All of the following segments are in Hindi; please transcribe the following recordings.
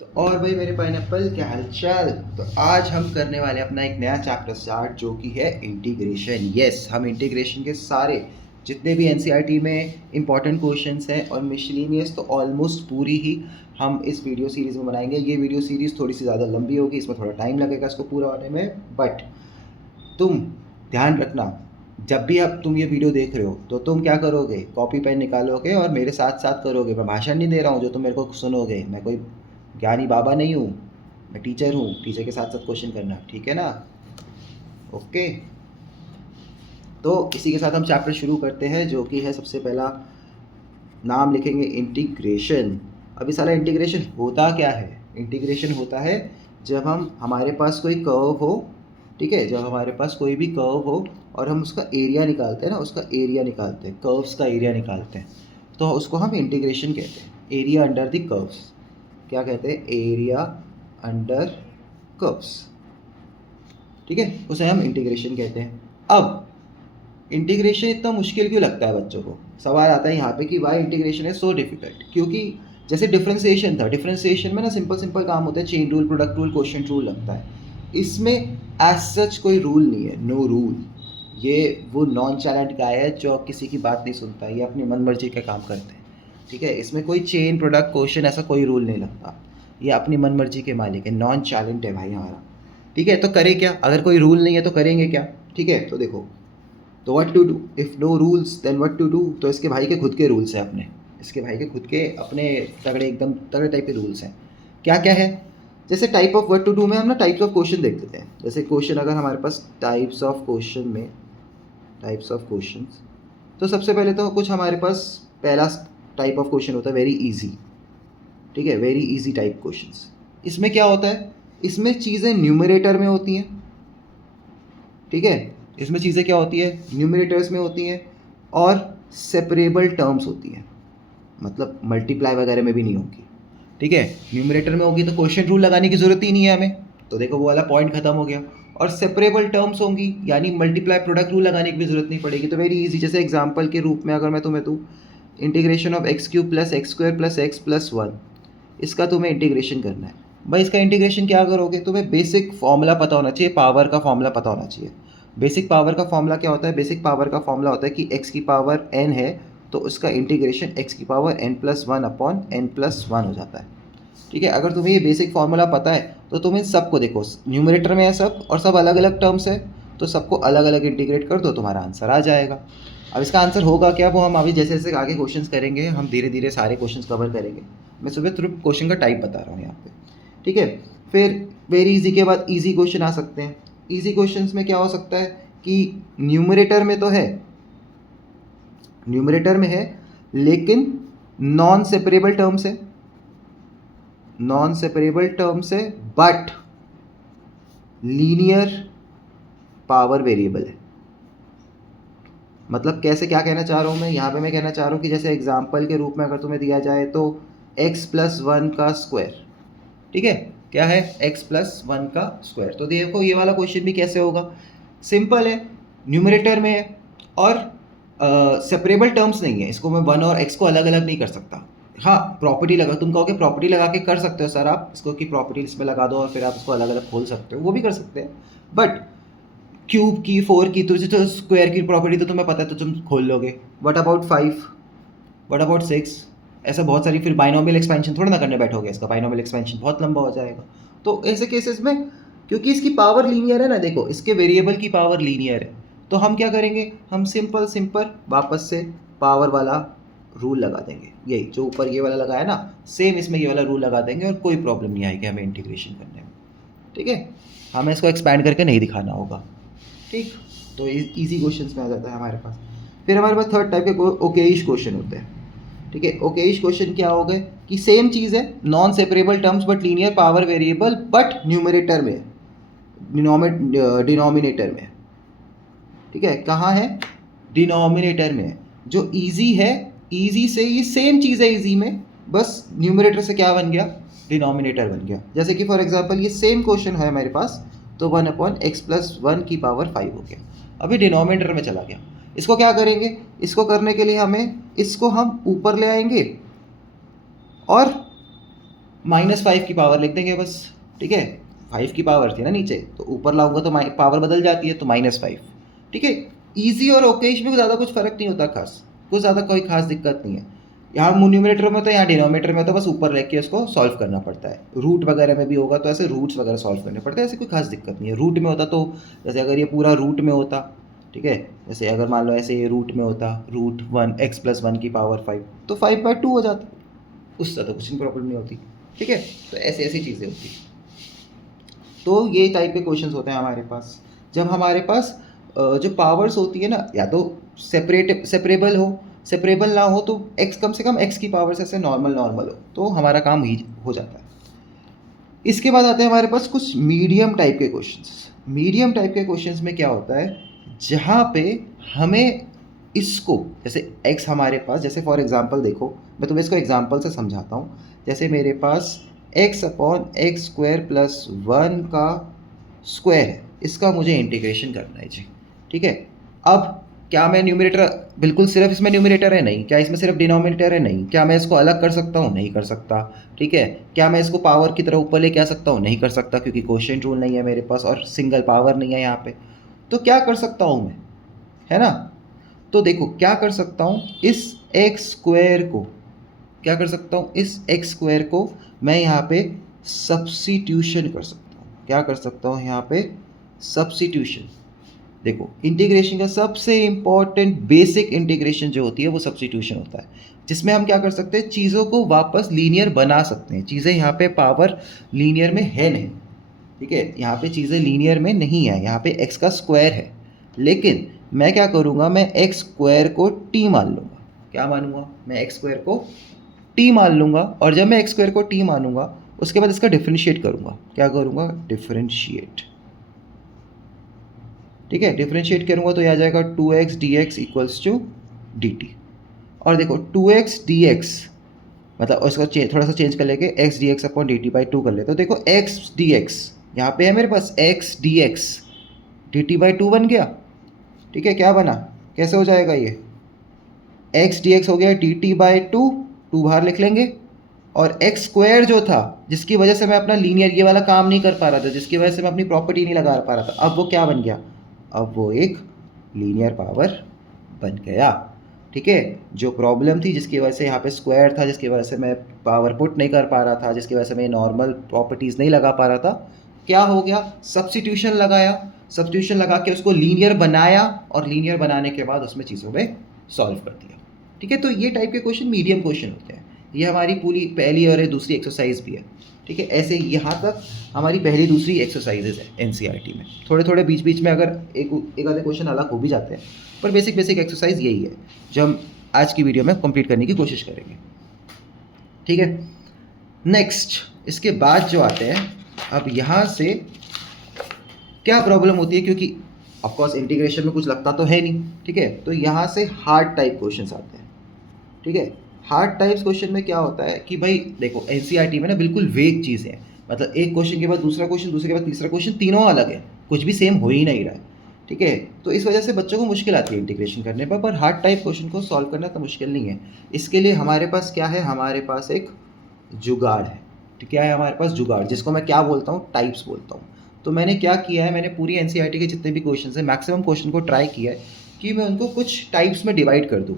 तो और भाई मेरे पाइनएप्पल क्या हालचाल। तो आज हम करने वाले अपना एक नया चैप्टर स्टार्ट जो कि है इंटीग्रेशन। यस, हम इंटीग्रेशन के सारे जितने भी एनसीईआरटी में इंपॉर्टेंट क्वेश्चंस हैं और मिसलेनियस तो ऑलमोस्ट पूरी ही हम इस वीडियो सीरीज़ में बनाएंगे। ये वीडियो सीरीज़ थोड़ी सी ज़्यादा लंबी होगी, इसमें थोड़ा टाइम लगेगा इसको पूरा होने में, बट तुम ध्यान रखना जब भी अब तुम ये वीडियो देख रहे हो तो तुम क्या करोगे, कॉपी पेन निकालोगे और मेरे साथ साथ करोगे। मैं भाषण नहीं दे रहा हूँ जो तुम मेरे को सुनोगे, मैं कोई ज्ञानी बाबा नहीं हूँ, मैं टीचर हूँ। टीचर के साथ साथ क्वेश्चन करना, ठीक है ना? ओके, तो इसी के साथ हम चैप्टर शुरू करते हैं जो कि है सबसे पहला नाम लिखेंगे इंटीग्रेशन। अभी सारा इंटीग्रेशन होता क्या है? इंटीग्रेशन होता है जब हमारे पास कोई कर्व हो, ठीक है, जब हमारे पास कोई भी कर्व हो और हम उसका एरिया निकालते हैं ना, उसका एरिया निकालते हैं, कर्व्स का एरिया निकालते हैं, तो उसको हम इंटीग्रेशन कहते हैं। एरिया अंडर द कर्व्स, क्या कहते हैं? एरिया अंडर कर्व्स, ठीक है, उसे हम इंटीग्रेशन कहते हैं। अब इंटीग्रेशन इतना मुश्किल क्यों लगता है बच्चों को? सवाल आता है यहाँ पे कि why integration is so difficult. क्योंकि जैसे डिफरेंशिएशन था, डिफरेंशिएशन में ना सिंपल सिंपल काम होता है, chain rule, product rule, quotient rule लगता है। इसमें एज सच कोई रूल नहीं है, नो रूल। ये वो नॉन चैलेंट गाय है जो किसी की बात नहीं सुनता, ये अपनी मन मर्जी का काम करते हैं, ठीक है। इसमें कोई चेन, प्रोडक्ट, क्वोशिएंट ऐसा कोई रूल नहीं लगता, ये अपनी मन मर्जी के मालिक है, नॉन चैलेंट है भाई हमारा, ठीक है। तो करें क्या? अगर कोई रूल नहीं है तो करेंगे क्या? ठीक है, तो देखो, तो what to do if no rules then what to do. तो इसके भाई के खुद के रूल्स हैं अपने, इसके भाई के खुद के अपने तगड़े, एकदम तगड़े टाइप के रूल्स हैं। क्या क्या है? जैसे type of what to do में हम ना टाइप्स ऑफ क्वेश्चन देख लेते हैं। जैसे क्वेश्चन अगर हमारे पास टाइप्स ऑफ क्वेश्चन में, टाइप्स ऑफ क्वेश्चन, तो सबसे पहले तो कुछ हमारे पास पहला टाइप ऑफ क्वेश्चन होता है वेरी इजी, ठीक है, वेरी इजी टाइप क्वेश्चंस। इसमें क्या होता है? इसमें चीज़ें न्यूमरेटर में होती हैं, ठीक है, इसमें चीज़ें क्या होती है? न्यूमरेटर्स में होती हैं और सेपरेबल टर्म्स होती हैं, मतलब मल्टीप्लाई वगैरह में भी नहीं होगी, ठीक है। न्यूमरेटर में होगी तो क्वेश्चन रूल लगाने की ज़रूरत ही नहीं है हमें, तो देखो वो वाला पॉइंट खत्म हो गया। और सेपरेबल टर्म्स होंगी यानी मल्टीप्लाई, प्रोडक्ट रूल लगाने की भी ज़रूरत नहीं पड़ेगी, तो वेरी इजी। जैसे एग्जाम्पल के रूप में अगर मैं तुम्हें दूँ integration of x cube plus x square plus x plus one, इसका तुम्हें इंटीग्रेशन करना है। भाई इसका इंटीग्रेशन क्या करोगे? तुम्हें बेसिक फॉर्मूला पता होना चाहिए, पावर का फॉर्मूला पता होना चाहिए। बेसिक पावर का फॉर्मूला क्या होता है? बेसिक पावर का फॉर्मूला होता है कि x की पावर n है तो उसका इंटीग्रेशन x की power n plus one upon n plus one हो जाता है, ठीक है। अगर तुम्हें ये बेसिक फार्मूला पता है तो तुम इन सबको देखो, न्यूमरेटर में है सब और सब अलग अलग टर्म्स है, तो सबको अलग अलग इंटीग्रेट कर दो, तुम्हारा आंसर आ जाएगा। अब इसका आंसर होगा क्या, वो हम अभी जैसे जैसे आगे क्वेश्चंस करेंगे, हम धीरे धीरे सारे क्वेश्चंस कवर करेंगे। मैं सुबह सिर्फ क्वेश्चन का टाइप बता रहा हूँ यहाँ पे, ठीक है। फिर वेरी इजी के बाद इजी क्वेश्चन आ सकते हैं। इजी क्वेश्चंस में क्या हो सकता है कि न्यूमरेटर में तो है, न्यूमरेटर में है लेकिन नॉन सेपरेबल टर्म्स है, नॉन सेपरेबल टर्म्स है, बट लीनियर पावर वेरिएबल है। मतलब कैसे, क्या कहना चाह रहा हूँ मैं यहाँ पे? मैं कहना चाह रहा हूँ कि जैसे एग्जाम्पल के रूप में अगर तुम्हें दिया जाए तो x प्लस वन का स्क्वायर, ठीक है, क्या है? x प्लस वन का स्क्वायर। तो देखो ये वाला क्वेश्चन भी कैसे होगा? सिंपल है, न्यूमरेटर में है और सेपरेबल टर्म्स नहीं है, इसको मैं वन और x को अलग अलग नहीं कर सकता। हाँ, प्रॉपर्टी लगा, तुम कहोगे प्रॉपर्टी लगा के कर सकते हो सर आप इसको, कि प्रॉपर्टी इसमें लगा दो और फिर आप इसको अलग अलग खोल सकते हो, वो भी कर सकते हैं। बट क्यूब की, फोर की, तुझे तो स्क्वायर की प्रॉपर्टी तो तुम्हें पता है तो तुम खोल लोगे। What about five, what about six, ऐसा बहुत सारी। फिर बाइनोमियल एक्सपेंशन थोड़ा ना करने बैठोगे, इसका बाइनोमियल एक्सपेंशन बहुत लंबा हो जाएगा। तो ऐसे केसेस में क्योंकि इसकी पावर लीनियर है ना, देखो इसके वेरिएबल की पावर लीनियर है, तो हम क्या करेंगे? हम सिंपल सिंपल वापस से पावर वाला रूल लगा देंगे, यही जो ऊपर ये वाला लगाया ना, सेम इसमें ये वाला रूल लगा देंगे और कोई प्रॉब्लम नहीं आएगी हमें इंटीग्रेशन करने में, ठीक है। हमें इसको एक्सपैंड करके नहीं दिखाना होगा, ठीक। तो इजी क्वेश्चंस में आ जाता है हमारे पास। फिर हमारे पास थर्ड टाइप के ओकेइश क्वेश्चन होते हैं, ठीक है। ओकेइश क्वेश्चन क्या हो गए कि सेम चीज़ है, non separable terms but linear power variable, but numerator में, डिनोमिनेटर में, ठीक है। कहाँ है? डिनोमिनेटर में। जो इजी है, इजी से ये सेम चीज़ है इजी में, बस न्यूमरेटर से क्या बन गया? डिनोमिनेटर बन गया। जैसे कि फॉर एग्जांपल ये सेम क्वेश्चन है मेरे पास, तो one upon x plus one की पावर फाइव हो गया, अभी डिनोमिनेटर में चला गया। इसको क्या करेंगे? इसको करने के लिए हमें इसको हम ऊपर ले आएंगे और -5 की पावर लिख देंगे बस, ठीक है। 5 की पावर थी ना नीचे, तो ऊपर लाऊंगा तो पावर बदल जाती है, तो -5, ठीक है। ईजी और ओकेश में ज़्यादा कुछ फ़र्क नहीं होता खास, कुछ ज़्यादा कोई खास दिक्कत नहीं है। यहाँ न्यूमरेटर में तो यहाँ डिनोमिनेटर में तो बस ऊपर रख के उसको सॉल्व करना पड़ता है। रूट वगैरह में भी होगा तो ऐसे रूट्स वगैरह सॉल्व करने पड़ते हैं, ऐसे कोई खास दिक्कत नहीं है। रूट में होता तो, जैसे अगर ये पूरा रूट में होता, ठीक है, जैसे अगर मान लो ऐसे ये रूट में होता, √1 x+1 की पावर 5, तो 5/2 हो जाता, उससे तो कुछ प्रॉब्लम नहीं होती, ठीक है। तो ऐसी ऐसी चीज़ें होती। तो ये टाइप के क्वेश्चंस होते हैं हमारे पास। जब हमारे पास जो पावर्स होती है ना, या तो सेपरेबल ना हो तो x कम से कम x की पावर्स ऐसे नॉर्मल हो, तो हमारा काम ही हो जाता है। इसके बाद आते हैं हमारे पास कुछ मीडियम टाइप के क्वेश्चंस। मीडियम टाइप के क्वेश्चंस में क्या होता है, जहाँ पे हमें इसको, जैसे x हमारे पास, जैसे फॉर एग्जांपल देखो, मैं तुम्हें इसको एग्जांपल से समझाता हूँ। जैसे मेरे पास x/x² + 1 का स्क्वायर है, इसका मुझे इंटीग्रेशन करना है जी, ठीक है। अब क्या मैं न्यूमरेटर, बिल्कुल सिर्फ इसमें न्यूमरेटर है नहीं, क्या इसमें सिर्फ डिनोमिनेटर है नहीं, क्या मैं इसको अलग कर सकता हूँ, नहीं कर सकता, ठीक है। क्या मैं इसको पावर की तरह ऊपर लेके आ सकता हूँ, नहीं कर सकता, क्योंकि क्वोशिएंट रूल नहीं है मेरे पास और सिंगल पावर नहीं है यहाँ पे। तो क्या कर सकता हूँ मैं, है ना। तो देखो क्या कर सकता हूँ, इस x² को क्या कर सकता हूँ, इस x² को मैं यहाँ पे सब्स्टिट्यूशन कर सकता हूँ। क्या कर सकता हूँ यहाँ पे, सब्स्टिट्यूशन। देखो इंटीग्रेशन का सबसे इम्पॉर्टेंट बेसिक इंटीग्रेशन जो होती है वो सब्स्टिट्यूशन होता है, जिसमें हम क्या कर सकते हैं, चीज़ों को वापस लीनियर बना सकते हैं। चीज़ें यहाँ पे पावर लीनियर में है नहीं, ठीक है, यहाँ पे चीज़ें लीनियर में नहीं है, यहाँ पे x का स्क्वायर है। लेकिन मैं क्या करूँगा, मैं x² को t मान लूँगा। क्या मानूंगा, मैं x² को t मान लूँगा, और जब मैं x² को t मानूंगा उसके बाद इसका डिफ्रेंशिएट करूँगा। क्या करूँगा, डिफ्रेंशिएट, ठीक है। डिफ्रेंशिएट करूँगा तो यह आ जाएगा 2x dx = dt। और देखो 2x dx मतलब उसको थोड़ा सा चेंज कर लेके x dx/dt/2 कर लेते, तो देखो x dx यहाँ पे है मेरे पास, x dx dt/2 बन गया, ठीक है। क्या बना, कैसे हो जाएगा ये, x dx हो गया dt/2, 2 बाहर लिख लेंगे, और x² जो था, जिसकी वजह से मैं अपना लीनियर ये वाला काम नहीं कर पा रहा था, जिसकी वजह से मैं अपनी प्रॉपर्टी नहीं लगा पा रहा था, अब वो क्या बन गया, अब वो एक लीनियर पावर बन गया, ठीक है। जो प्रॉब्लम थी, जिसकी वजह से यहाँ पे स्क्वायर था, जिसकी वजह से मैं पावर पुट नहीं कर पा रहा था, जिसकी वजह से मैं नॉर्मल प्रॉपर्टीज़ नहीं लगा पा रहा था, क्या हो गया, सब्स्टिट्यूशन लगाया, सब्स्टिट्यूशन लगा के उसको लीनियर बनाया, और लीनियर बनाने के बाद उसमें चीज़ों में सॉल्व कर दिया, ठीक है। तो ये टाइप के क्वेश्चन मीडियम क्वेश्चन होते हैं। ये हमारी पूरी पहली और दूसरी एक्सरसाइज भी है, ठीक है। ऐसे यहाँ तक हमारी पहली दूसरी एक्सरसाइजेज है एनसीईआरटी में। थोड़े थोड़े बीच बीच में अगर एक आधे क्वेश्चन अलग हो भी जाते हैं, पर बेसिक एक्सरसाइज यही है जो हम आज की वीडियो में कंप्लीट करने की कोशिश करेंगे, ठीक है। नेक्स्ट इसके बाद जो आते हैं, अब यहाँ से क्या प्रॉब्लम होती है, क्योंकि ऑफकोर्स इंटीग्रेशन में कुछ लगता तो है नहीं, ठीक है। तो यहाँ से हार्ड टाइप क्वेश्चन आते हैं, ठीक है। हार्ड टाइप्स क्वेश्चन में क्या होता है कि भाई देखो एनसीईआरटी में ना बिल्कुल वेग चीज़ें हैं, मतलब एक क्वेश्चन के बाद दूसरा क्वेश्चन, दूसरे के बाद तीसरा क्वेश्चन, तीनों अलग है, कुछ भी सेम हो ही नहीं रहा है, ठीक है। तो इस वजह से बच्चों को मुश्किल आती है इंटीग्रेशन करने पर हार्ड टाइप क्वेश्चन को सॉल्व करना तो मुश्किल नहीं है। इसके लिए हमारे पास क्या है, हमारे पास एक जुगाड़ है, तो क्या है हमारे पास जुगाड़, जिसको मैं क्या बोलता हूँ, टाइप्स बोलता हूँ। तो मैंने क्या किया है, मैंने पूरी एनसीईआरटी के जितने भी क्वेश्चन हैं, मैक्सिमम क्वेश्चन को ट्राई किया है कि मैं उनको कुछ टाइप्स में डिवाइड कर दूँ,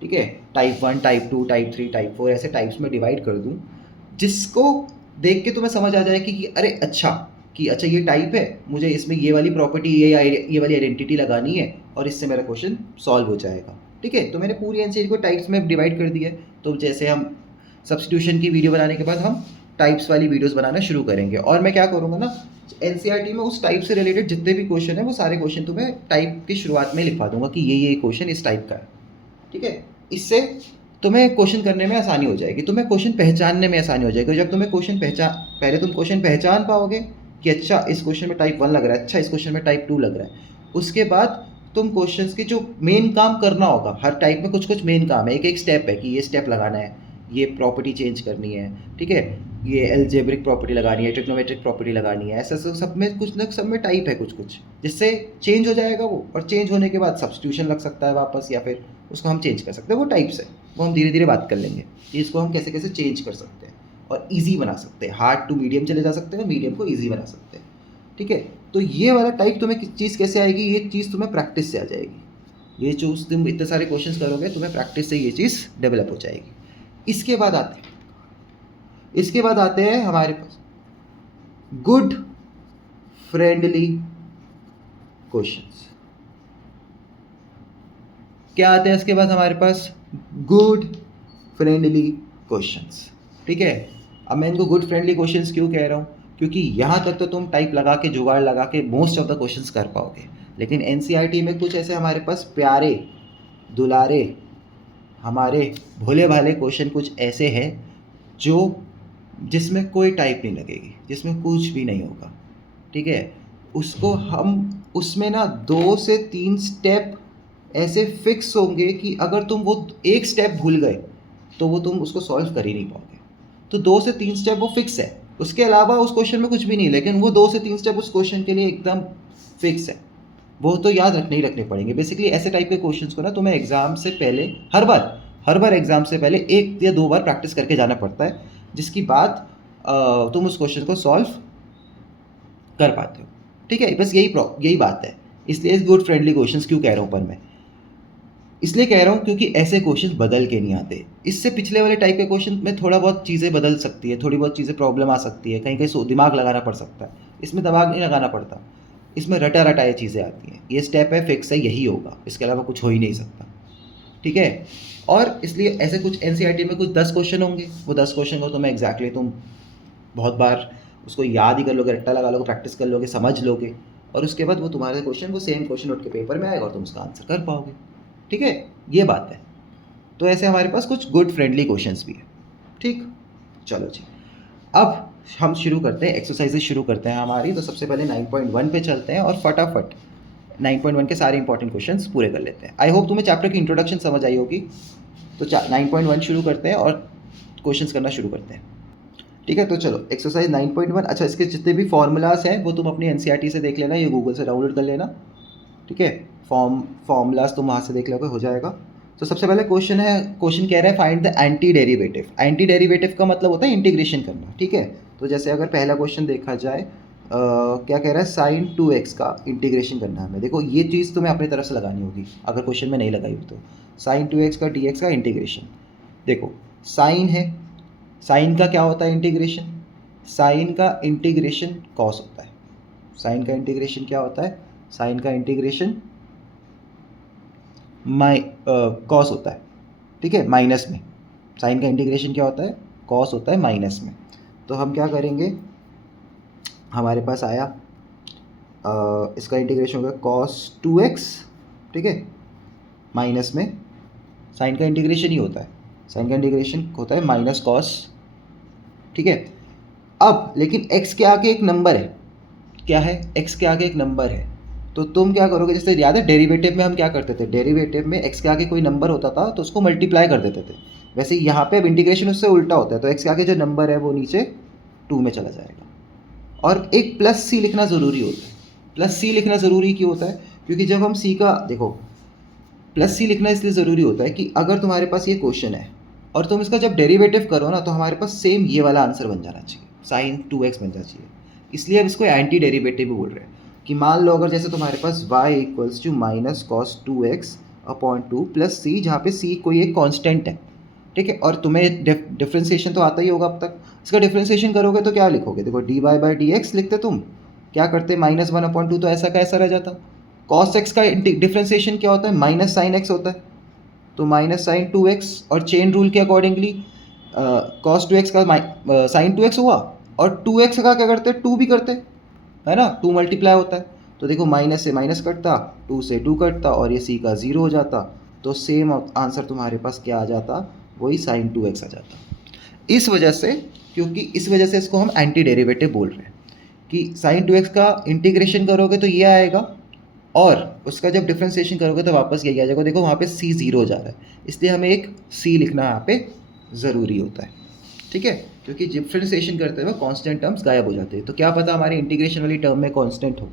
ठीक है। टाइप 1, टाइप 2, टाइप 3, टाइप 4 ऐसे टाइप्स में डिवाइड कर दूँ, जिसको देख के तुम्हें समझ आ जाए कि अरे अच्छा ये टाइप है, मुझे इसमें ये वाली प्रॉपर्टी, ये वाली आइडेंटिटी लगानी है, और इससे मेरा क्वेश्चन सॉल्व हो जाएगा, ठीक है। तो मैंने पूरी एनसीईआरटी को टाइप्स में डिवाइड कर दिया है। तो जैसे हम सब्स्टिट्यूशन की वीडियो बनाने के बाद हम टाइप्स वाली वीडियोस बनाना शुरू करेंगे, और मैं क्या करूँगा ना, एनसीईआरटी में उस टाइप से रिलेटेड जितने भी क्वेश्चन है वो सारे क्वेश्चन तुम्हें टाइप की शुरुआत में लिखवा दूंगा कि ये क्वेश्चन इस टाइप का है, ठीक है। इससे तुम्हें क्वेश्चन करने में आसानी हो जाएगी, तुम्हें क्वेश्चन पहचानने में आसानी हो जाएगी। जब तुम्हें पहले तुम क्वेश्चन पहचान पाओगे कि अच्छा इस क्वेश्चन में टाइप 1 लग रहा है, अच्छा इस क्वेश्चन में टाइप 2 लग रहा है, उसके बाद तुम क्वेश्चंस के जो मेन काम करना होगा, हर टाइप में कुछ कुछ मेन काम है, एक स्टेप है कि ये स्टेप लगाना है, ये प्रॉपर्टी चेंज करनी है, ठीक है, ये एल्जेब्रिक प्रॉपर्टी लगानी है, ट्रिग्नोमेट्रिक प्रॉपर्टी लगानी है, ऐसा सब में कुछ ना सब में टाइप है कुछ कुछ, जिससे चेंज हो जाएगा वो, और चेंज होने के बाद सब्स्टिट्यूशन लग सकता है वापस, या फिर उसको हम चेंज कर सकते हैं, वो टाइप्स है, वो हम धीरे धीरे बात कर लेंगे कि इसको हम कैसे कैसे चेंज कर सकते हैं, और ईजी बना सकते हैं। हार्ड टू मीडियम चले जा सकते हैं और मीडियम को ईजी बना सकते हैं। ठीक है, तो ये वाला टाइप तुम्हें चीज़ कैसे आएगी, ये चीज़ तुम्हें प्रैक्टिस से आ जाएगी। ये चीज़ तुम इतने सारे क्वेश्चंस करोगे, तुम्हें प्रैक्टिस से ये चीज़ डेवलप हो जाएगी। इसके बाद आते हैं हमारे पास गुड फ्रेंडली क्वेश्चंस। क्या आते हैं इसके बाद हमारे पास? Good friendly questions. ठीक है, अब मैं इनको गुड फ्रेंडली क्वेश्चंस क्यों कह रहा हूँ, क्योंकि यहाँ तक तो तुम टाइप लगा के जुगाड़ लगा के मोस्ट ऑफ द क्वेश्चंस कर पाओगे, लेकिन एनसीईआरटी में कुछ ऐसे हमारे पास प्यारे दुलारे हमारे भोले भाले क्वेश्चन कुछ ऐसे हैं जो जिसमें कोई टाइप नहीं लगेगी, जिसमें कुछ भी नहीं होगा। ठीक है, उसको हम उसमें ना 2 से 3 स्टेप ऐसे फिक्स होंगे कि अगर तुम वो एक स्टेप भूल गए तो वो तुम उसको सॉल्व कर ही नहीं पाओगे। तो 2 से 3 स्टेप वो फिक्स है, उसके अलावा उस क्वेश्चन में कुछ भी नहीं, लेकिन वो 2 से 3 स्टेप उस क्वेश्चन के लिए एकदम फिक्स है, वो तो याद रखने पड़ेंगे। बेसिकली ऐसे टाइप के क्वेश्चंस को ना तुम्हें एग्जाम से पहले हर बार एग्जाम से पहले 1 या 2 बार प्रैक्टिस करके जाना पड़ता है, जिसकी बाद तुम उस क्वेश्चन को सॉल्व कर पाते हो। ठीक है, बस यही बात है। इसलिए गुड फ्रेंडली क्वेश्चंस क्यों कह रहा हूँ पर मैं इसलिए कह रहा हूँ क्योंकि ऐसे क्वेश्चंस बदल के नहीं आते। इससे पिछले वाले टाइप के क्वेश्चन में थोड़ा बहुत चीज़ें बदल सकती है, थोड़ी बहुत चीज़ें प्रॉब्लम आ सकती है, कहीं कहीं दिमाग लगाना पड़ सकता है। इसमें दिमाग नहीं लगाना पड़ता, इसमें रटा रटाए चीज़ें आती हैं। ये स्टेप है, फिक्स है, यही होगा, इसके अलावा कुछ हो ही नहीं सकता। ठीक है, और इसलिए ऐसे कुछ एनसीईआरटी में कुछ 10 क्वेश्चन होंगे, वो 10 क्वेश्चन को तुम्हें एग्जैक्टली तुम बहुत बार उसको याद ही कर लोगे, रट्टा लगा लोगे, प्रैक्टिस कर लोगे, समझ लोगे, और उसके बाद वो तुम्हारे क्वेश्चन वो सेम क्वेश्चन उठ के पेपर में आएगा और तुम उसका आंसर कर पाओगे। ठीक है, ये बात है। तो ऐसे हमारे पास कुछ गुड फ्रेंडली क्वेश्चंस भी है। ठीक, चलो जी, अब हम शुरू करते हैं, एक्सरसाइजेज शुरू करते हैं हमारी। तो सबसे पहले 9.1 पे चलते हैं और फटाफट 9.1 के सारे इंपॉर्टेंट क्वेश्चंस पूरे कर लेते हैं। आई होप तुम्हें चैप्टर की इंट्रोडक्शन समझ आई होगी। तो 9.1 शुरू करते हैं और क्वेश्चंस करना शुरू करते हैं। ठीक है, तो चलो एक्सरसाइज 9.1। अच्छा, इसके जितने भी फॉर्मूलाज हैं वो तुम अपनी एनसीईआरटी से देख लेना, ये गूगल से डाउनलोड कर लेना। ठीक है, फॉर्मूलाज तुम वहाँ से देख लोगे, हो जाएगा। तो सबसे पहले क्वेश्चन कह रहा है find the anti derivative. Anti derivative का मतलब होता है इंटीग्रेशन करना। ठीक है, तो जैसे अगर पहला क्वेश्चन देखा जाए, क्या कह रहा है, sin 2x का इंटीग्रेशन करना है हमें। देखो ये चीज़ तुम्हें अपनी तरफ से लगानी होगी, अगर क्वेश्चन में नहीं लगाई हो तो। sin 2x का dx का इंटीग्रेशन, देखो साइन है, साइन का क्या होता है इंटीग्रेशन, साइन का इंटीग्रेशन कॉस होता है। साइन का इंटीग्रेशन क्या होता है, साइन का इंटीग्रेशन कॉस होता है। ठीक है, माइनस में साइन का इंटीग्रेशन क्या होता है, कॉस होता है माइनस में। तो हम क्या करेंगे, हमारे पास आया इसका इंटीग्रेशन होगा cos 2x। ठीक है, माइनस में साइन का इंटीग्रेशन ही होता है, साइन का इंटीग्रेशन होता है माइनस कॉस। ठीक है, अब लेकिन x के आगे एक नंबर है, क्या है, x के आगे एक नंबर है। तो तुम क्या करोगे, जैसे याद है डेरिवेटिव में हम क्या करते थे, डेरिवेटिव में x के आगे कोई नंबर होता था तो उसको मल्टीप्लाई कर देते थे। वैसे यहाँ पे अब इंटीग्रेशन उससे उल्टा होता है, तो x के आगे जो नंबर है वो नीचे 2 में चला जाएगा। और एक प्लस सी लिखना ज़रूरी होता है। प्लस सी लिखना ज़रूरी क्यों होता है, क्योंकि जब हम सी का, देखो प्लस सी लिखना इसलिए ज़रूरी होता है कि अगर तुम्हारे पास ये क्वेश्चन है और तुम इसका जब डेरिवेटिव करो ना, तो हमारे पास सेम ये वाला आंसर बन जाना चाहिए, sin 2x बन जाना चाहिए। इसलिए अब इसको एंटी डेरिवेटिव भी बोल रहे हैं कि मान लो अगर जैसे तुम्हारे पास y equals to minus cos 2x upon 2 plus c, जहाँ पे c कोई एक कॉन्स्टेंट है। ठीक है, और तुम्हें डिफ्रेंसिएशन तो आता ही होगा अब तक। इसका डिफ्रेंसिएशन करोगे तो क्या लिखोगे, देखो dy/dx लिखते, तुम क्या करते, -1/2, तो ऐसा का ऐसा रह जाता। cos x का डिफ्रेंसिएशन क्या होता है, माइनस साइन एक्स होता है, तो माइनस साइन 2x, और चेन रूल के अकॉर्डिंगली cos 2x का साइन 2x हुआ, और 2x का क्या करते, 2 भी करते, है ना, 2 मल्टीप्लाई होता है। तो देखो माइनस से माइनस कटता, 2 से 2 कटता, और ये c का 0 हो जाता। तो सेम आंसर तुम्हारे पास क्या आ जाता, वही sin 2x आ जाता। इस वजह से, क्योंकि इस वजह से इसको हम एंटी डेरिवेटिव बोल रहे हैं कि sin 2x का इंटीग्रेशन करोगे तो ये आएगा, और उसका जब डिफ्रेंसिएशन करोगे तो वापस यही आ जाएगा। देखो वहाँ पे c 0 हो जा रहा है, इसलिए हमें एक c लिखना यहाँ पे ज़रूरी होता है। ठीक है, क्योंकि डिफ्रेंसिएशन करते हुए कांस्टेंट टर्म्स गायब हो जाते हैं, तो क्या पता हमारी इंटीग्रेशन वाली टर्म में कांस्टेंट हो।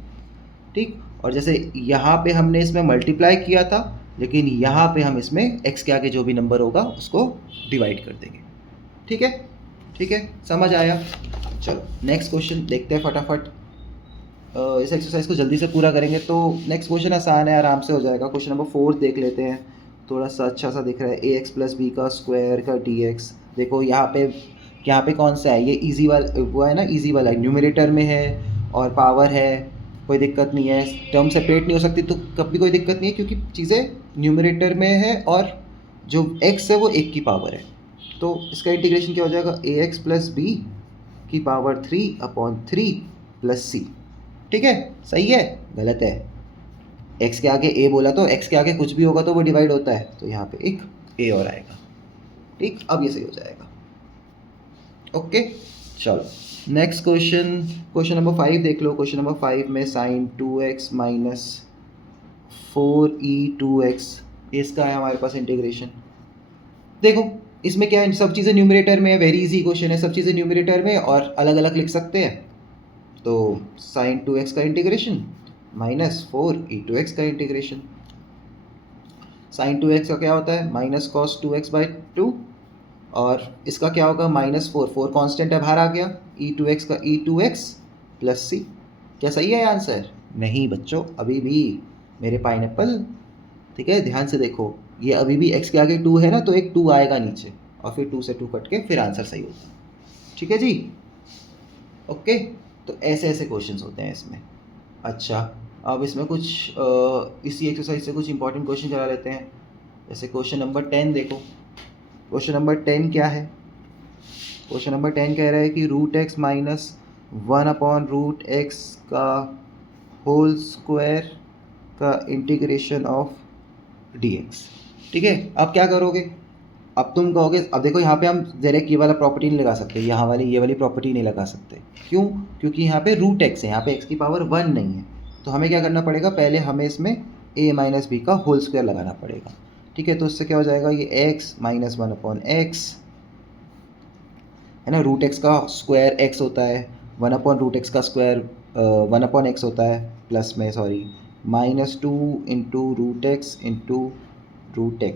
ठीक, और जैसे यहाँ पे हमने इसमें मल्टीप्लाई किया था, लेकिन यहाँ पे हम इसमें x के आगे जो भी नंबर होगा उसको डिवाइड कर देंगे। ठीक है, ठीक है, समझ आया। चलो नेक्स्ट क्वेश्चन देखते हैं फटाफट। इस एक्सरसाइज को जल्दी से पूरा करेंगे तो नेक्स्ट क्वेश्चन आसान है, आराम से हो जाएगा। क्वेश्चन नंबर 4 देख लेते हैं, थोड़ा सा अच्छा सा दिख रहा है। ए एक्स प्लस बी का स्क्वायर का डी एक्स। देखो यहाँ पे कौन सा है, ये इजी वाला वो है ना, इजी वाला न्यूमरेटर में है और पावर है, कोई दिक्कत नहीं है। टर्म सेपरेट नहीं हो सकती तो कभी कोई दिक्कत नहीं है, क्योंकि चीज़ें न्यूमरेटर में है और जो एक्स है वो एक की पावर है। तो इसका इंटीग्रेशन क्या हो जाएगा, ए एक्स प्लस बी की पावर 3/3 प्लस सी। ठीक है, सही है, गलत है। x के आगे a बोला तो x के आगे कुछ भी होगा तो वो डिवाइड होता है, तो यहाँ पे एक a और आएगा। ठीक, अब ये सही हो जाएगा। ओके, चलो नेक्स्ट क्वेश्चन, क्वेश्चन नंबर 5 देख लो। क्वेश्चन नंबर 5 में साइन 2x माइनस 4e2x, इसका है हमारे पास इंटीग्रेशन। देखो इसमें क्या है, सब चीज़ें न्यूमरेटर में है, वेरी इजी क्वेश्चन है, सब चीज़ें न्यूमरेटर में और अलग अलग लिख सकते हैं। तो साइन 2x का इंटीग्रेशन माइनस 4e2x का इंटीग्रेशन। साइन 2x का क्या होता है, माइनस कॉस 2x/2, और इसका क्या होगा, -4 कांस्टेंट है, बाहर आ गया, e2x का e2x प्लस सी। क्या सही है आंसर? नहीं बच्चों, अभी भी मेरे पाइनएप्पल, ठीक है ध्यान से देखो, ये अभी भी x के आगे 2 है ना, तो एक 2 आएगा नीचे और फिर 2 से 2 कट के फिर आंसर सही होगा। ठीक है जी, ओके। तो ऐसे ऐसे क्वेश्चंस होते हैं इसमें। अच्छा, अब इसमें कुछ इसी एक्सरसाइज से कुछ इंपॉर्टेंट क्वेश्चन चला लेते हैं। जैसे क्वेश्चन नंबर 10 देखो। क्वेश्चन नंबर 10 क्या है, क्वेश्चन नंबर 10 कह रहा है कि √x माइनस 1/√x का होल स्क्वायर का इंटीग्रेशन ऑफ dx। ठीक है, अब क्या करोगे, अब तुम कहोगे, अब देखो यहाँ पे हम डायरेक्ट ये वाला प्रॉपर्टी नहीं लगा सकते, यहाँ वाली ये वाली प्रॉपर्टी नहीं लगा सकते। क्यों? क्योंकि यहाँ पे √x है, यहाँ पे x की पावर 1 नहीं है। तो हमें क्या करना पड़ेगा, पहले हमें इसमें a माइनस बी का होल स्क्वायर लगाना पड़ेगा। ठीक है, तो इससे क्या हो जाएगा, ये x माइनस 1/x है ना, √x का स्क्वायर x होता है, 1/√x का स्क्वायर 1/x होता है, प्लस में sorry -2 into √x into √x,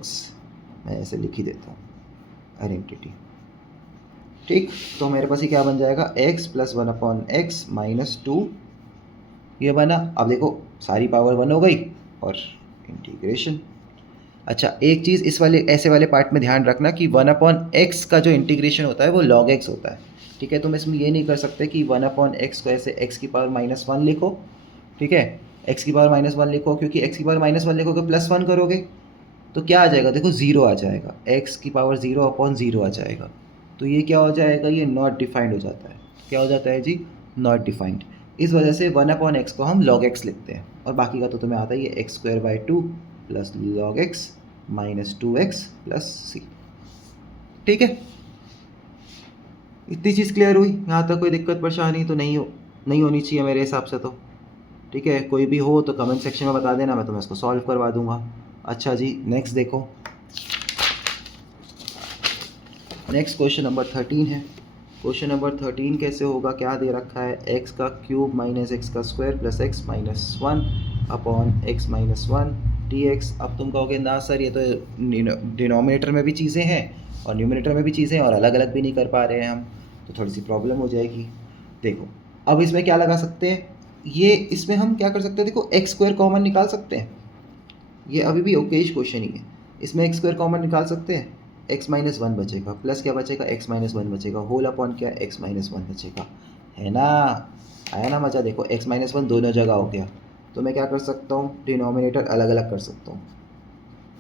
मैं ऐसे लिख ही देता हूँ आइडेंटिटी। ठीक, तो मेरे पास ये क्या बन जाएगा, x प्लस 1/x माइनस 2, ये बना। अब देखो सारी पावर 1 हो गई और इंटीग्रेशन। अच्छा, एक चीज़ इस वाले ऐसे वाले पार्ट में ध्यान रखना कि 1/x का जो इंटीग्रेशन होता है वो log x होता है। ठीक है, तुम इसमें ये नहीं कर सकते कि 1/x को ऐसे x की पावर -1 लिखो। ठीक है, x की पावर -1 लिखो, क्योंकि x की पावर -1 लिखोगे +1 करोगे तो क्या आ जाएगा, देखो 0 आ जाएगा, x की पावर 0/0 आ जाएगा। तो ये क्या हो जाएगा, ये नॉट डिफाइंड हो जाता है। क्या हो जाता है जी, नॉट डिफाइंड। इस वजह से 1/x को हम log x लिखते हैं, और बाकी का तो तुम्हें आता ही है, x² plus log x minus 2x plus c. ठीक है, इतनी चीज़ क्लियर हुई, यहाँ तक कोई दिक्कत परेशानी तो नहीं होनी चाहिए मेरे हिसाब से तो। ठीक है, कोई भी हो तो कमेंट सेक्शन में बता देना, मैं तुम्हें इसको सॉल्व करवा दूंगा। अच्छा जी, नेक्स्ट देखो, नेक्स्ट क्वेश्चन नंबर 13 है। क्वेश्चन नंबर 13 कैसे होगा, क्या दे रखा है, x का क्यूब माइनस x का square plus x minus 1/x minus 1 dx। अब तुम कहोगे ना सर, ये तो डिनोमिनेटर में भी चीज़ें हैं और न्यूमरेटर में भी चीज़ें हैं और अलग अलग भी नहीं कर पा रहे हैं हम, तो थोड़ी सी प्रॉब्लम हो जाएगी। देखो अब इसमें क्या लगा सकते हैं, ये इसमें हम क्या कर सकते हैं, देखो x² कॉमन निकाल सकते हैं, ये अभी भी ओकेश क्वेश्चन ही है। इसमें x² कॉमन निकाल सकते हैं, x माइनस 1 बचेगा, प्लस क्या बचेगा, x माइनस 1 बचेगा, होल अपॉन क्या, x माइनस 1 बचेगा, है ना, आया ना मज़ा। देखो x माइनस 1 दोनों जगह हो गया, तो मैं क्या कर सकता हूँ, डिनोमिनेटर अलग अलग कर सकता हूँ।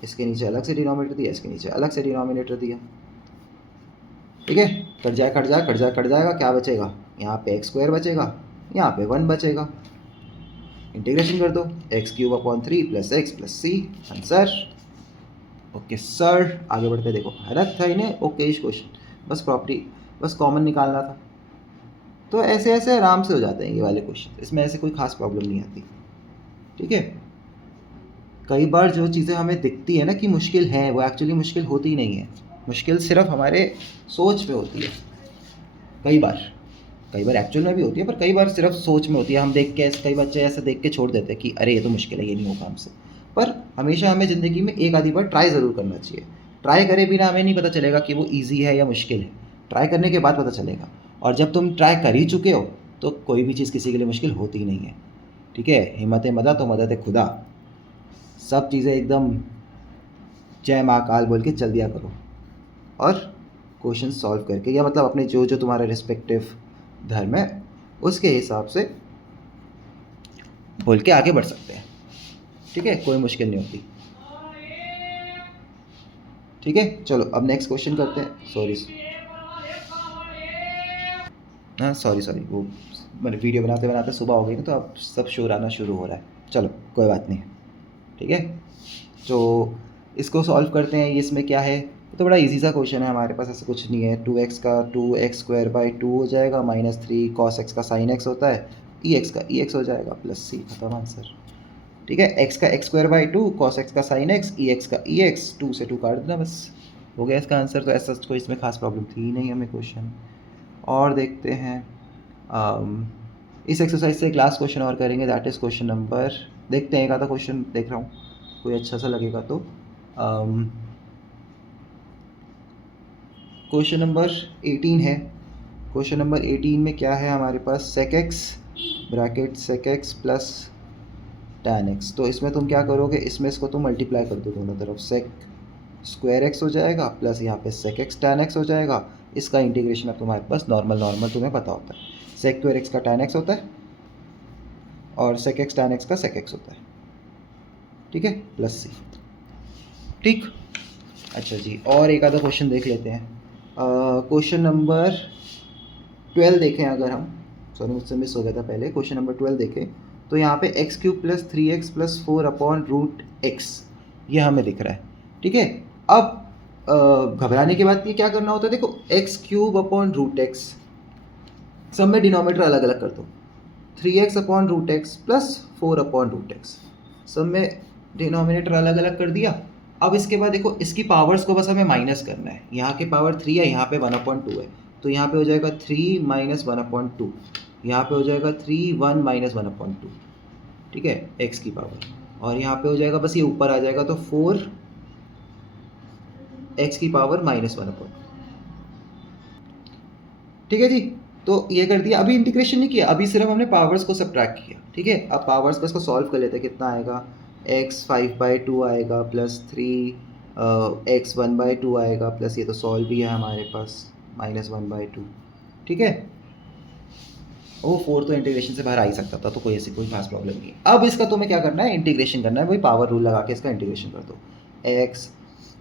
इसके नीचे अलग से डिनोमिनेटर दिया, इसके नीचे अलग से डिनोमिनेटर दिया। ठीक है, कट जाएगा, क्या बचेगा, यहाँ पे x² बचेगा, यहाँ पे 1 बचेगा। इंटीग्रेशन कर दो, x³ प्लस x प्लस सी, आंसर। ओके सर, आगे बढ़ते देखो, हरक था इन्हें, ओके इस क्वेश्चन, बस प्रॉपर्टी बस कॉमन निकालना था। तो ऐसे ऐसे आराम से हो जाते हैं ये वाले क्वेश्चन, इसमें ऐसे कोई खास प्रॉब्लम नहीं आती। ठीक है, कई बार जो चीज़ें हमें दिखती है ना कि मुश्किल है, वो एक्चुअली मुश्किल होती नहीं है, मुश्किल सिर्फ हमारे सोच में होती है। कई बार एक्चुअल में भी होती है, पर कई बार सिर्फ सोच में होती है। हम देख के, कई बच्चे ऐसे देख के छोड़ देते हैं कि अरे ये तो मुश्किल है, ये नहीं होगा हमसे। पर हमेशा हमें ज़िंदगी में एक आधी बार ट्राई ज़रूर करना चाहिए। ट्राई करे बिना हमें नहीं पता चलेगा कि वो ईजी है या मुश्किल है। ट्राई करने के बाद पता चलेगा। और जब तुम ट्राई कर ही चुके हो तो कोई भी चीज़ किसी के लिए मुश्किल होती ही नहीं है। ठीक है, हिम्मत मदा तो मदद है खुदा। सब चीज़ें एकदम जय महाकाल बोल के चल दिया करो और क्वेश्चन सॉल्व करके, या मतलब अपने जो जो तुम्हारा रिस्पेक्टिव धर्म है उसके हिसाब से बोल के आगे बढ़ सकते हैं। ठीक है, कोई मुश्किल नहीं होती। ठीक है, चलो अब नेक्स्ट क्वेश्चन करते हैं। सॉरी वो मैंने वीडियो बनाते बनाते सुबह हो गई ना, तो अब सब शोर आना शुरू हो रहा है। चलो कोई बात नहीं। ठीक है, तो इसको सॉल्व करते हैं। इसमें क्या है, तो बड़ा इजी सा क्वेश्चन है, हमारे पास ऐसा कुछ नहीं है। 2x का 2x² हो जाएगा, -3 cos x का sin x होता है, ex का ex हो जाएगा, प्लस c, खत्म आंसर। ठीक है, x का x²/2 cos x का sin x, ex का ex, 2 से 2 काट देना, बस हो गया इसका आंसर। तो ऐसा कोई इसमें खास प्रॉब्लम थी ही नहीं हमें क्वेश्चन। और देखते हैं इस एक्सरसाइज से एक लास्ट क्वेश्चन और करेंगे, दैट इज़ क्वेश्चन नंबर, देखते हैं एक आधा क्वेश्चन देख रहा हूँ, कोई अच्छा सा लगेगा तो। क्वेश्चन नंबर 18 है। क्वेश्चन नंबर 18 में क्या है हमारे पास, sec x bracket sec x plus tan x। तो इसमें तुम क्या करोगे, इसमें इसको तुम मल्टीप्लाई कर दो दोनों तरफ, sec² x हो जाएगा प्लस यहाँ पे sec x tan x हो जाएगा। इसका इंटीग्रेशन अब तुम्हारे पास नॉर्मल तुम्हें पता होता है, sec² x का tan x होता है और sec x tan x का sec x होता है। ठीक है, प्लस c। ठीक, अच्छा जी, और एक आधा क्वेश्चन देख लेते हैं। क्वेश्चन नंबर 12 देखें अगर हम, सॉरी मुझसे मिस हो गया था पहले, क्वेश्चन नंबर 12 देखें तो यहाँ पे x³ + 3x + 4/√x ये हमें दिख रहा है। ठीक है, अब घबराने की बात ये क्या करना होता है, देखो x³/√x, सब में डिनोमिनेटर अलग अलग कर दो, 3x/√x + 4/√x, सब में डिनोमिनेटर अलग अलग कर दिया। अब इसके बाद देखो इसकी पावर्स को बस हमें माइनस करना है, यहाँ के पावर 3 है, यहाँ पे 1/2 है, तो यहाँ पे हो जाएगा 3 - 1/2, यहाँ पे हो जाएगा 3 1 - 1/2। ठीक है, x की पावर, और यहाँ पे हो जाएगा बस ये ऊपर आ जाएगा तो 4 x की पावर -1/2। ठीक है जी, तो ये कर दिया। अभी इंटीग्रेशन नहीं किया, अभी सिर्फ हमने पावर्स को सब्ट्रैक्ट किया। ठीक है, अब पावर्स को इसको सॉल्व कर लेते हैं, कितना आएगा, x 5/2 आएगा प्लस 3 x 1/2 आएगा, प्लस ये तो सॉल्व भी है हमारे पास -1/2। ठीक है, वो 4 तो इंटीग्रेशन से बाहर आ ही सकता था, तो कोई ऐसी कोई खास प्रॉब्लम नहीं है। अब इसका तुम्हें क्या करना है, इंटीग्रेशन करना है, वही पावर रूल लगा के इसका इंटीग्रेशन कर दो। x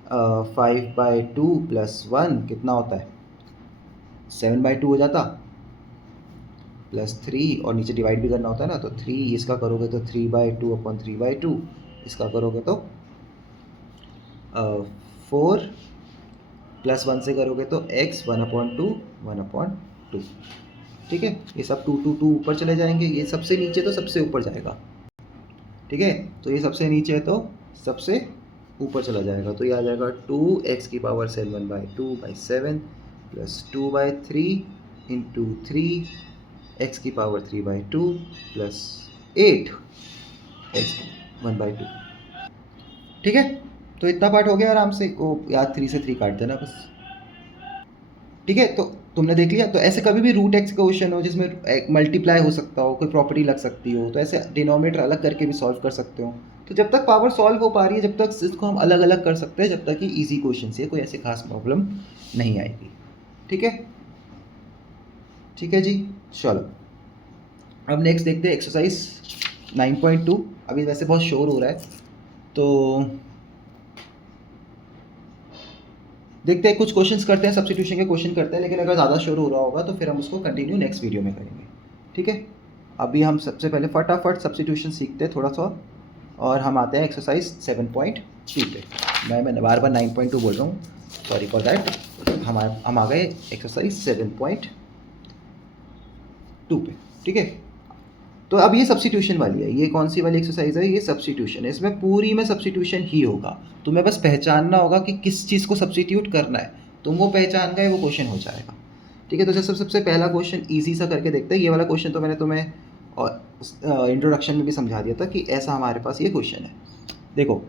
5/2 प्लस 1 कितना होता है, 7/2 हो जाता, प्लस 3, और नीचे डिवाइड भी करना होता है ना, तो 3 इसका करोगे तो 3/2/3/2, इसका करोगे तो 4 प्लस 1 से करोगे तो x 1/2 ठीक है, ये सब 2 2 2 ऊपर चले जाएंगे, ये सबसे नीचे तो सबसे ऊपर जाएगा। ठीक है, तो ये सबसे नीचे है तो सबसे ऊपर चला जाएगा, तो ये आ जाएगा 2x की पावर 7/2/7 प्लस 2/3 इंटू 3 x की पावर 3/2 प्लस 8 x 1/2। ठीक है, तो इतना पार्ट हो गया आराम से, वो याद 3 से 3 काट देना बस। ठीक है, तो तुमने देख लिया। तो ऐसे कभी भी √x का क्वेश्चन हो जिसमें मल्टीप्लाई हो सकता हो, कोई प्रॉपर्टी लग सकती हो, तो ऐसे डिनोमिनेटर अलग करके भी सॉल्व कर सकते हो। तो जब तक पावर सॉल्व हो पा रही है, जब तक इसको हम अलग अलग कर सकते हैं, जब तक कि ईजी क्वेश्चन से कोई ऐसी खास प्रॉब्लम नहीं आएगी। ठीक है, ठीक है जी, चलो अब नेक्स्ट देखते हैं एक्सरसाइज 9.2। अभी वैसे बहुत शोर हो रहा है, तो देखते हैं, कुछ क्वेश्चंस करते हैं, सब्स्टिट्यूशन के क्वेश्चन करते हैं, लेकिन अगर ज़्यादा शोर हो रहा होगा तो फिर हम उसको कंटिन्यू नेक्स्ट वीडियो में करेंगे। ठीक है, अभी हम सबसे पहले फटाफट सब्स्टिट्यूशन सीखते हैं थोड़ा सा, और हम आते हैं एक्सरसाइज 7.2 पे। मैंने बार बार 9.2 बोल रहा हूँ, सॉरी फॉर दैट। हम आ गए एक्सरसाइज 7.2 पे। ठीक है, तो अब ये सब्स्टिट्यूशन वाली है, ये कौन सी वाली एक्सरसाइज है, ये सब्स्टिट्यूशन है। इसमें पूरी में सब्स्टिट्यूशन ही होगा, तुम्हें बस पहचानना होगा कि किस चीज़ को सब्स्टिट्यूट करना है, तुम वो पहचान गए वो क्वेश्चन हो जाएगा। ठीक है, तो सबसे पहला क्वेश्चन ईजी सा करके देखते हैं। ये वाला क्वेश्चन तो मैंने तुम्हें और इंट्रोडक्शन में भी समझा दिया था कि ऐसा हमारे पास ये क्वेश्चन है। देखो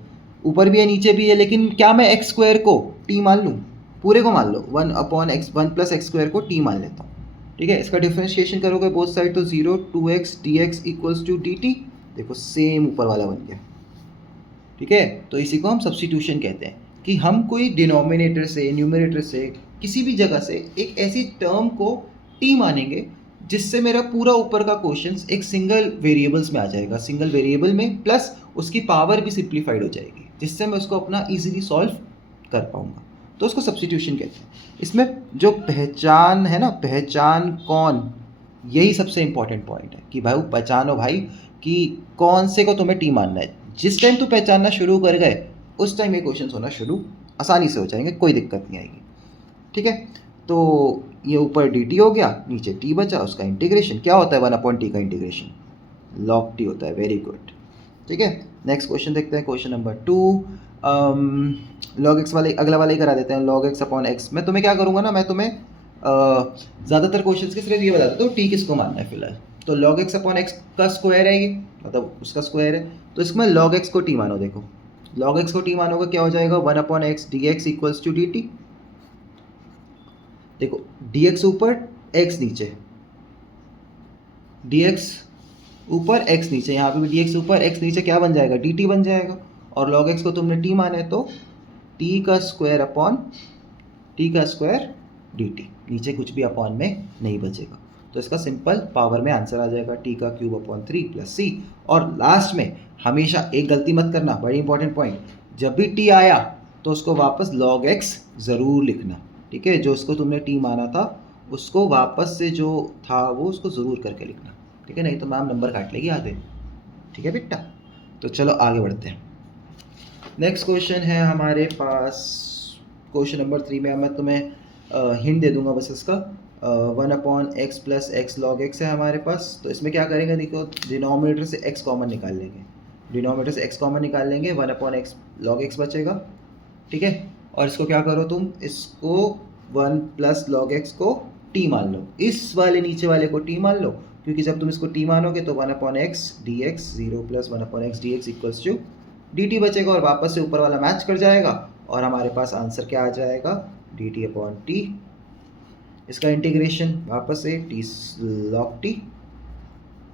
ऊपर भी है नीचे भी है, लेकिन क्या मैं x² को t मान लूँ, पूरे को मान लो, 1/x 1+x² को t मान लेता हूँ, ठीक है। इसका डिफ्रेंशिएशन करोगे बोथ साइड तो 0 2x dx equals to dt, देखो सेम ऊपर वाला बन गया, ठीक है। तो इसी को हम सब्स्टिट्यूशन कहते हैं कि हम कोई डिनोमिनेटर से, न्यूमरेटर से, किसी भी जगह से एक ऐसी टर्म को t मानेंगे जिससे मेरा पूरा ऊपर का क्वेश्चन एक सिंगल वेरिएबल्स में आ जाएगा, सिंगल वेरिएबल में, प्लस उसकी पावर भी सिंप्लीफाइड हो जाएगी, जिससे मैं उसको अपना इजीली सॉल्व कर पाऊंगा। तो उसको सब्स्टिट्यूशन कहते हैं। इसमें जो पहचान है ना, पहचान कौन, यही सबसे इंपॉर्टेंट पॉइंट है कि भाई पहचानो भाई कि कौन से को तुम्हें टी मानना है। जिस टाइम तू पहचानना शुरू कर गए उस टाइम ये क्वेश्चन होना शुरू आसानी से हो जाएंगे, कोई दिक्कत नहीं आएगी, ठीक है। तो ये ऊपर dt हो गया, नीचे t बचा, उसका इंटीग्रेशन क्या होता है, 1/t का इंटीग्रेशन log t होता है। वेरी गुड, ठीक है। नेक्स्ट क्वेश्चन देखते हैं, क्वेश्चन नंबर 2। log x वाले अगला वाला ही करा देते हैं, log x/x। मैं तुम्हें क्या करूँगा ना, मैं तुम्हें ज़्यादातर क्वेश्चन के सिर्फ ये बता देता हूँ t किसको मानना है फिलहाल। तो log x/x का स्क्वायर है ये, मतलब उसका स्क्वायर है, तो इसमें log x को t मानो। देखो log x को t मानोगे क्या हो जाएगा, 1/x dx equals to dt। देखो dx ऊपर x नीचे, dx ऊपर x नीचे, यहाँ पे भी dx ऊपर x नीचे क्या बन जाएगा, dt बन जाएगा। और log x को तुमने t माने तो t का स्क्वायर अपॉन t का स्क्वायर dt, नीचे कुछ भी अपॉन में नहीं बचेगा। तो इसका सिंपल पावर में आंसर आ जाएगा t का क्यूब अपॉन 3 प्लस c। और लास्ट में हमेशा एक गलती मत करना, बड़ी इंपॉर्टेंट पॉइंट, जब भी t आया तो उसको वापस log x ज़रूर लिखना, ठीक है। जो उसको तुमने t माना था उसको वापस से जो था वो उसको ज़रूर करके लिखना, ठीक है, नहीं तो मैम नंबर काट लेगी आधे, ठीक है बेटा। तो चलो आगे बढ़ते हैं। नेक्स्ट क्वेश्चन है हमारे पास, क्वेश्चन नंबर 3 में मैं तुम्हें हिंट दे दूंगा बस इसका। 1/x plus x log x है हमारे पास। तो इसमें क्या करेंगे, देखो डिनोमिनेटर से x कॉमन निकाल लेंगे, डिनोमिनेटर से x कॉमन निकाल लेंगे, 1/x log x बचेगा, ठीक है। और इसको क्या करो तुम, इसको 1 प्लस log x को t मान लो, इस वाले नीचे वाले को t मान लो, क्योंकि जब तुम इसको t मानोगे तो 1/x dx 0 plus 1/x dx equals to dt बचेगा, और वापस से ऊपर वाला मैच कर जाएगा, और हमारे पास आंसर क्या आ जाएगा, dt अपॉन t। इसका इंटीग्रेशन वापस से t log t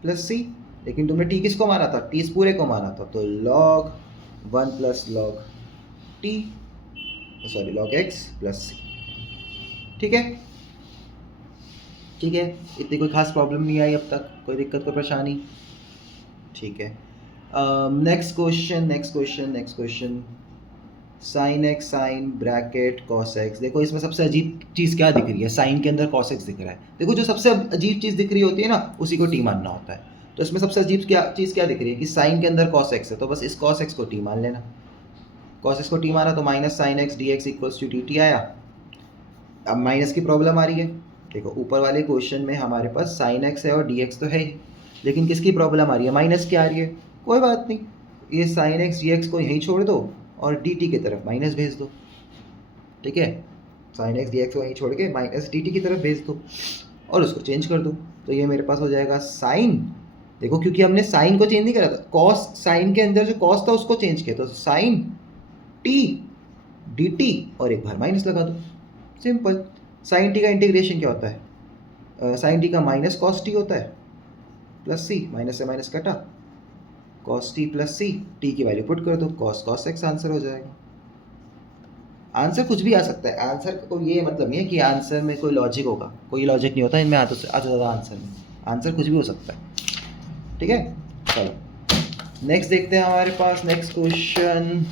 plus c, लेकिन तुमने t किसको माना था, t इस पूरे को माना था, तो log 1 plus log t, sorry log x plus c, ठीक है, ठीक है। इतनी कोई खास प्रॉब्लम नहीं आई अब तक, कोई दिक्कत कोई परेशानी, ठीक है। Next question, sine x sine bracket cos x. देखो इसमें सबसे अजीब चीज़ क्या दिख रही है, साइन के अंदर कॉस एक्स दिख रहा है। देखो जो सबसे अजीब चीज़ दिख रही होती है ना उसी को टी मानना होता है। तो इसमें सबसे अजीब चीज़ क्या दिख रही है कि साइन के अंदर कॉस एक्स है, तो बस इस कॉस एक्स को टी मान लेना। कॉस एक्स को टी माना तो minus sine x d x equals to d t आया। अब माइनस की प्रॉब्लम आ रही है, देखो ऊपर वाले क्वेश्चन में हमारे पास साइन एक्स है और डी एक्स तो है ही, लेकिन किसकी प्रॉब्लम आ रही है, माइनस की आ रही है। कोई बात नहीं, ये साइन एक्स डी एक्स को यहीं छोड़ दो और डी टी की तरफ माइनस भेज दो, ठीक है। साइन एक्स डी एक्स को यहीं छोड़ के माइनस डी टी की तरफ भेज दो और उसको चेंज कर दो, तो ये मेरे पास हो जाएगा साइन। देखो क्योंकि हमने साइन को चेंज नहीं करा था, कॉस साइन के अंदर जो कॉस था उसको चेंज किया, तो साइन टी डी टी और एक बार माइनस लगा दो, सिंपल। साइन टी का इंटीग्रेशन क्या होता है, साइन टी का माइनस कॉस टी होता है प्लस सी, माइनस से माइनस कटा, कॉस टी प्लस सी, टी की वैल्यू पुट कर दो, कॉस कॉस एक्स आंसर हो जाएगा। आंसर कुछ भी आ सकता है, आंसर को ये मतलब नहीं है कि आंसर में कोई लॉजिक होगा, कोई लॉजिक नहीं होता इनमें, आता ज़्यादा आंसर में आंसर कुछ भी हो सकता है, ठीक है। चलो नेक्स्ट देखते हैं हमारे पास नेक्स्ट क्वेश्चन।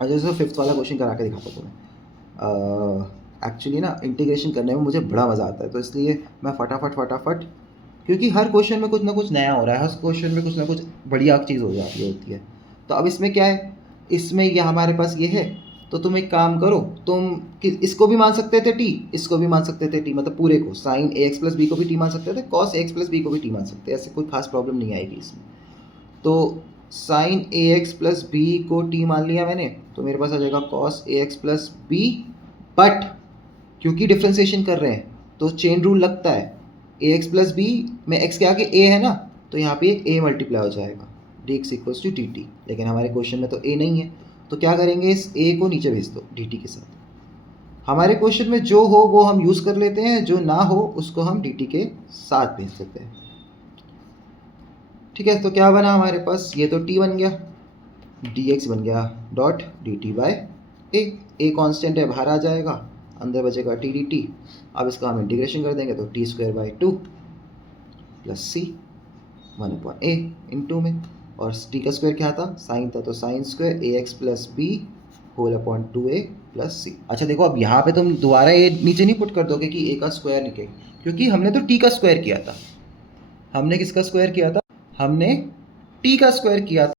अच्छा सर फिफ्थ वाला क्वेश्चन करा के दिखाता हूँ तुम्हें। एक्चुअली ना इंटीग्रेशन करने में मुझे बड़ा मज़ा आता है, तो इसलिए मैं फटाफट, क्योंकि हर क्वेश्चन में कुछ ना कुछ नया हो रहा है, हर क्वेश्चन में कुछ ना कुछ बढ़िया चीज़ हो जाती होती है। तो अब इसमें क्या है, इसमें यह हमारे पास ये है, तो तुम एक काम करो, तुम इसको भी मान सकते थे टी, इसको भी मान सकते थे टी, मतलब पूरे को, sign a x plus b को भी टी मान सकते थे, cos a x plus b को भी टी मान सकते हैं, ऐसे कोई खास प्रॉब्लम नहीं आएगी इसमें। तो sine a x plus b को टी मान लिया मैंने, तो मेरे पास आ जाएगा cos a x plus b, but क्योंकि डिफ्रेंसिएशन कर रहे हैं तो चेन रूल लगता है, ए एक्स प्लस बी में एक्स के आगे ए है ना, तो यहाँ पे ए मल्टीप्लाई हो जाएगा, d x equals to d t, लेकिन हमारे क्वेश्चन में तो ए नहीं है, तो क्या करेंगे, इस ए को नीचे भेज दो डी टी के साथ, हमारे क्वेश्चन में जो हो वो हम यूज़ कर लेते हैं, जो ना हो उसको हम dt के साथ भेज देते हैं। ठीक है, तो क्या बना हमारे पास, ये तो t बन गया, dx बन गया dot dt by a constant है, बाहर आ जाएगा, अंदर बचेगा t dt। अब इसका हम इंटीग्रेशन कर देंगे तो t square by 2 plus c 1/a इन 2 में, और t का स्क्वायर क्या था, साइन था, तो sine square a x plus b whole upon 2a plus c. अच्छा देखो, अब यहाँ पे तुम दोबारा ये नीचे नहीं पुट कर दोगे कि a का स्क्वायर निकले, क्योंकि हमने तो t का स्क्वायर किया था। हमने किसका स्क्वायर किया था, हमने t का स्क्वायर किया